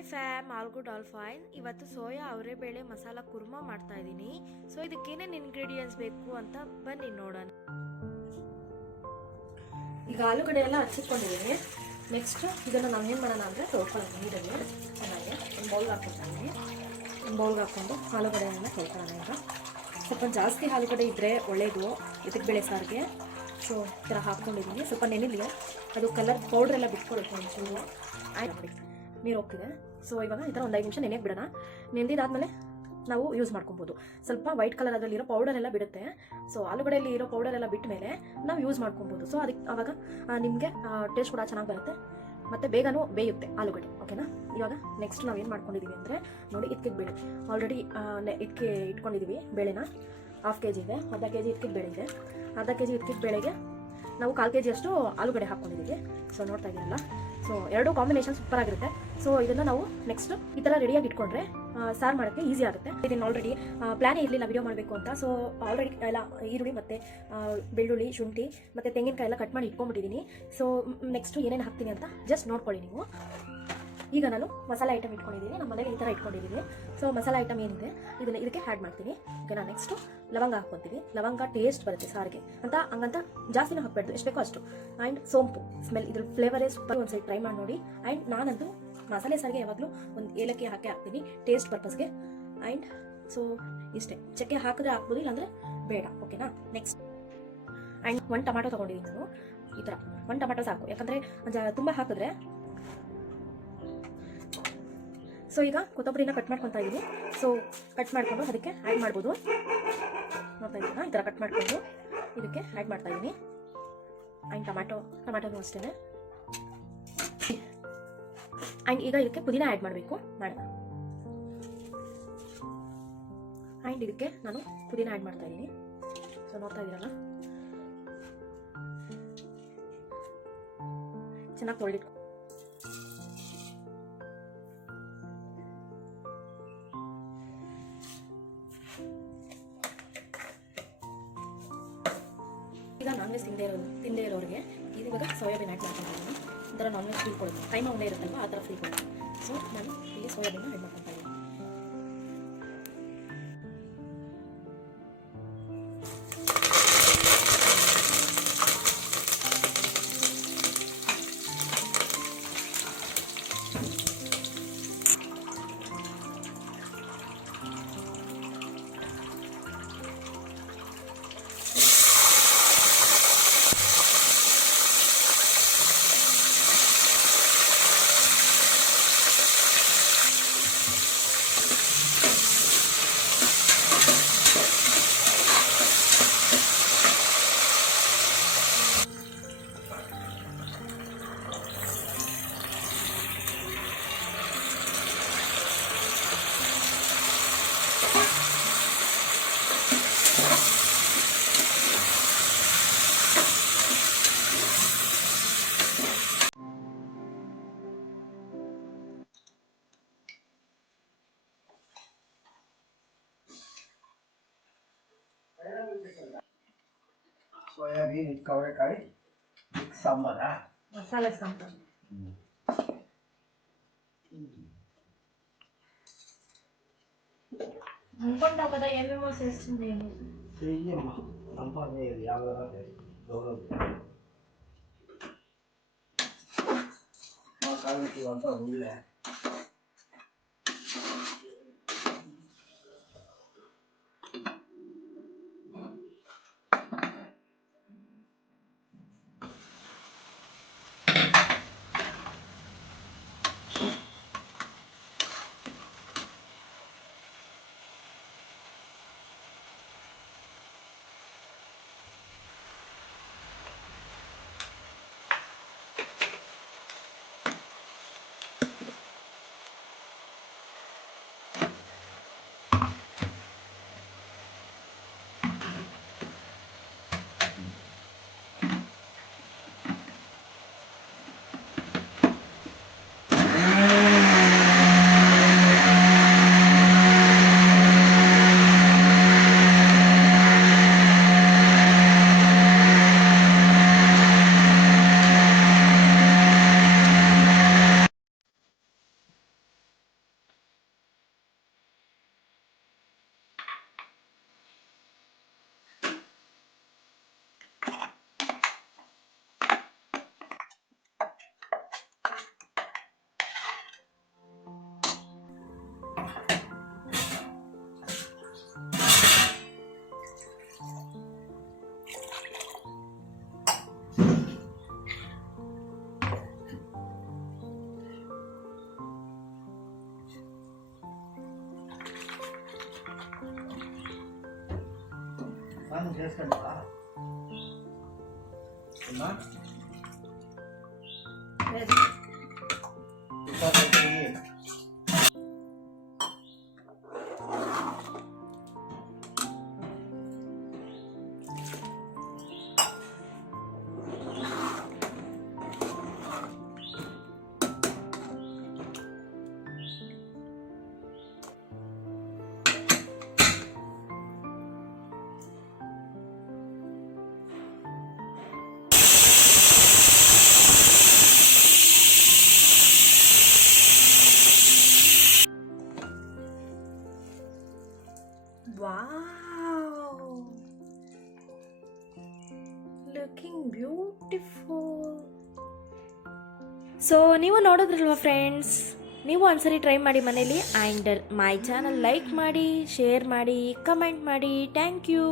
Hi fam all good all fine ಇವತ್ತು soya ಅವರೆಬೇಳೆ ಮಸಾಲ ಕುರ್ಮಾ ಮಾಡ್ತಾ ಇದ್ದೀನಿ. ಸೊ ಇದಕ್ಕೇನೇನು ಇನ್ಗ್ರೀಡಿಯೆಂಟ್ಸ್ ಬೇಕು ಅಂತ ಬನ್ನಿ ನೋಡೋಣ. ಈಗ ಆಲೂಗಡೆ ಎಲ್ಲ ಹಚ್ಚಿಟ್ಕೊಂಡಿದ್ದೀನಿ. ನೆಕ್ಸ್ಟ್ ಇದನ್ನು ನಾವು ಏನು ಮಾಡೋಣ ಅಂದರೆ ತೊಳ್ಕೊಳ್ಳೋಣ, ನೀರಲ್ಲಿ. ಚೆನ್ನಾಗಿ ಒಂದು ಬೌಲ್ಗೆ ಹಾಕ್ಕೊಳ್ತೀನಿ ಒಂದು ಬೌಲ್ಗೆ ಹಾಕ್ಕೊಂಡು ಆಲೂಗಡ್ಡೆಯನ್ನು ತೊಳ್ಕೊಳ್ಳೋಣ ಈಗ. ಸ್ವಲ್ಪ ಜಾಸ್ತಿ ಆಲೂಗಡೆ ಇದ್ದರೆ ಒಳ್ಳೆಯದು ಇದಕ್ಕೆ ಬೇಳೆ ಸಾರಿಗೆ. ಸೊ ಈ ಥರ ಹಾಕ್ಕೊಂಡಿದ್ದೀನಿ. ಸ್ವಲ್ಪ ನೆನಿಲಿ ಅದು ಕಲರ್ ಪೌಡ್ರೆಲ್ಲ ಬಿಟ್ಕೊಡುತ್ತೆ ಒಂಚೂರು. ಆಯ್ತು ನೀರು ಹೋಗ್ತಿದೆ. ಸೊ ಇವಾಗ ಈ ಥರ ಒಂದು ಐದು ನಿಮಿಷ ನೆನೆಗೆ ಬಿಡೋಣ. ನೆಂದಿದ್ದಾದ್ಮೇಲೆ ನಾವು ಯೂಸ್ ಮಾಡ್ಕೊಬೋದು. ಸ್ವಲ್ಪ ವೈಟ್ ಕಲರ್ ಅದರಲ್ಲಿರೋ ಪೌಡರ್ ಎಲ್ಲ ಬಿಡುತ್ತೆ. ಸೊ ಆಲೂಗಡೆಯಲ್ಲಿ ಇರೋ ಪೌಡರ್ ಎಲ್ಲ ಬಿಟ್ಟ ಮೇಲೆ ನಾವು ಯೂಸ್ ಮಾಡ್ಕೊಬೋದು. ಸೊ ಅದಕ್ಕೆ ಅವಾಗ ನಿಮಗೆ ಟೇಸ್ಟ್ ಕೂಡ ಚೆನ್ನಾಗಿ ಬರುತ್ತೆ. ಮತ್ತು ಬೇಗನೂ ಬೇಯುತ್ತೆ ಆಲೂಗಡ್ಡೆ ಓಕೆನಾ ಇವಾಗ ನೆಕ್ಸ್ಟ್ ನಾವು ಏನು ಮಾಡ್ಕೊಂಡಿದ್ದೀವಿ ಅಂದರೆ, ನೋಡಿ ಇದಕ್ಕೆ ಬೇಳೆ. ಆಲ್ರೆಡಿ ಇದಕ್ಕೆ ಇಟ್ಕೊಂಡಿದ್ದೀವಿ ಬೇಳೆನ. ಹಾಫ್ ಕೆ ಜಿ ಇದೆ, ಅರ್ಧ ಕೆ ಜಿ ಇದಕ್ಕೆ ಬೇಳೆ ಇದೆ. ಅರ್ಧ ಕೆ ಜಿ ಇದಕ್ಕೆ ಬೇಳೆಗೆ ನಾವು ಕಾಲು ಕೆ ಜಿಯಷ್ಟು ಆಲೂಗಡ್ಡೆ ಹಾಕ್ಕೊಂಡಿದ್ದೀವಿ ಸೊ ನೋಡ್ತಾ ಇದ್ದೀರಲ್ಲ ಸೊ ಎರಡೂ ಕಾಂಬಿನೇಷನ್ ಸೂಪರ್ ಆಗಿರುತ್ತೆ. ಸೊ ಇದನ್ನ ನಾವು ನೆಕ್ಸ್ಟ್ ಈ ತರ ರೆಡಿಯಾಗಿ ಇಟ್ಕೊಂಡ್ರೆ ಸಾರ್ ಮಾಡೋಕ್ಕೆ ಈಸಿ ಆಗುತ್ತೆ. ಇದನ್ನು ಆಲ್ರೆಡಿ ಪ್ಲಾನೇ ಇರಲಿಲ್ಲ ವಿಡಿಯೋ ಮಾಡಬೇಕು ಅಂತ. ಸೊ ಆಲ್ರೆಡಿ ಎಲ್ಲ ಈರುಳ್ಳಿ ಮತ್ತೆ ಬೆಳ್ಳುಳ್ಳಿ, ಶುಂಠಿ ಮತ್ತೆ ತೆಂಗಿನಕಾಯಿ ಎಲ್ಲ ಕಟ್ ಮಾಡಿ ಇಟ್ಕೊಂಡ್ಬಿಟ್ಟಿದ್ದೀನಿ ಸೊ ನೆಕ್ಸ್ಟ್ ಏನೇನು ಹಾಕ್ತೀನಿ ಅಂತ ಜಸ್ಟ್ ನೋಡ್ಕೊಳ್ಳಿ ನೀವು. ಈಗ ನಾನು ಮಸಾಲೆ ಐಟಮ್ ಇಟ್ಕೊಂಡಿದ್ದೀನಿ. ನಮ್ಮ ಮನೇಲಿ ಈ ಥರ ಇಟ್ಕೊಂಡಿದ್ದೀನಿ. ಸೊ ಮಸಾಲೆ ಐಟಮ್ ಏನಿದೆ? ಇದನ್ನು ಇದಕ್ಕೆ ಆ್ಯಡ್ ಮಾಡ್ತೀನಿ. ಓಕೆನಾ ನೆಕ್ಸ್ಟು ಲವಂಗ ಹಾಕ್ಕೊತೀನಿ. ಲವಂಗ ಟೇಸ್ಟ್ ಬರುತ್ತೆ ಸಾರಿಗೆ. ಅಂತ, ಹಂಗಂತ ಜಾಸ್ತಿನೂ ಹಾಕ್ಬಾರ್ದು. ಎಷ್ಟು ಬೇಕೋ ಅಷ್ಟು. ಆ್ಯಂಡ್ ಸೋಂಪು ಸ್ಮೆಲ್ ಇದ್ರ ಫ್ಲೇವರೇ ಸೂಪರ್ ಒಂದ್ಸರಿ ಟ್ರೈ ಮಾಡಿ ನೋಡಿ. ಆ್ಯಂಡ್ ನಾನಂತೂ ಮಸಾಲೆ ಸಾರಿಗೆ ಯಾವಾಗಲೂ ಒಂದು ಏಲಕ್ಕಿ ಹಾಕಿ ಹಾಕ್ತೀನಿ. ಟೇಸ್ಟ್ ಪರ್ಪಸ್ಗೆ ಆ್ಯಂಡ್ ಸೊ ಇಷ್ಟೇ. ಚಕ್ಕೆ ಹಾಕಿದ್ರೆ ಹಾಕ್ಬೋದು, ಇಲ್ಲಾಂದರೆ ಬೇಡ. ಓಕೆನಾ ನೆಕ್ಸ್ಟ್ ಆ್ಯಂಡ್ ಒಂದು ಟೊಮಾಟೊ ತೊಗೊಂಡಿದ್ದೀನಿ ನಾನು. ಈ ಥರ ಒಂದು ಟೊಮಾಟೊ ಸಾಕು. ಯಾಕಂದರೆ ತುಂಬ ಹಾಕಿದ್ರೆ ಸೊ ಈಗ ಕೊತ್ತಂಬರಿನ ಕಟ್ ಮಾಡ್ಕೊತಾ ಇದ್ದೀನಿ ಸೊ ಕಟ್ ಮಾಡಿಕೊಂಡು ಅದಕ್ಕೆ ಆ್ಯಡ್ ಮಾಡ್ಬೋದು. ನೋಡ್ತಾ ಇದ್ದೀರಾ? ಈ ಥರ ಕಟ್ ಮಾಡಿಕೊಂಡು ಇದಕ್ಕೆ ಆ್ಯಡ್ ಮಾಡ್ತಾ ಇದ್ದೀನಿ ಆ್ಯಂಡ್ ಟೊಮ್ಯಾಟೊ ಟೊಮ್ಯಾಟೊನು ಅಷ್ಟೇ ಆ್ಯಂಡ್ ಈಗ ಇದಕ್ಕೆ ಪುದೀನ ಆ್ಯಡ್ ಮಾಡಬೇಕು. ಮಾಡೋಣ. ಆ್ಯಂಡ್ ಇದಕ್ಕೆ ನಾನು ಪುದೀನ ಆ್ಯಡ್ ಮಾಡ್ತಾ ಇದ್ದೀನಿ ಸೊ ನೋಡ್ತಾ ಇದ್ದೀರಲ್ಲ ಚೆನ್ನಾಗಿ ತೊಳೆದಿಟ್ಕೊ ಈಗ ನಾನ್ ವೆಜ್ ತಿಂದೇ ಇರೋದು ತಿಂದೇ ಇರೋರಿಗೆ ಇವಾಗ ಸೋಯಾಬೀನ್ ಆ್ಯಡ್ ಮಾಡ್ಕೊಂಡಿದ್ದೀನಿ ಒಂಥರ ನಾನ್ ವೆಜ್ ಫೀಲ್ ಕೊಡೋದು ಟೈಮ್ ಒಂದೇ ಇರುತ್ತಲ್ವ? ಆ ಥರ ಫೀಲ್ ಕೊಡುತ್ತೆ. ಸೊ ನಾನು ಇಲ್ಲಿ ಸೋಯಾಬೀನ್ ಆ್ಯಡ್ ಮಾಡ್ಕೊತಾ ಇದ್ದೀನಿ. सोयाबीन कवळेकाळी सांबार मसाले सांबार అనుకుంటా కదా ఏమేమో చేస్తుంది చెయ్యమ్మా సంపాదన యాభై గౌరవం మా కాలేజీ అంతా ఉందిలే మనం చేసుకుంటా లేదు. ವಾವ್ ಲುಕಿಂಗ್ ಬ್ಯೂಟಿಫುಲ್ ಸೊ ನೀವು ನೋಡಿದ್ರಲ್ವ ಫ್ರೆಂಡ್ಸ್ ನೀವು ಒಂದ್ಸರಿ ಟ್ರೈ ಮಾಡಿ ಮನೇಲಿ ಆ್ಯಂಡ್ ಮೈ ಚಾನಲ್ ಲೈಕ್ ಮಾಡಿ ಶೇರ್ ಮಾಡಿ ಕಮೆಂಟ್ ಮಾಡಿ. Thank you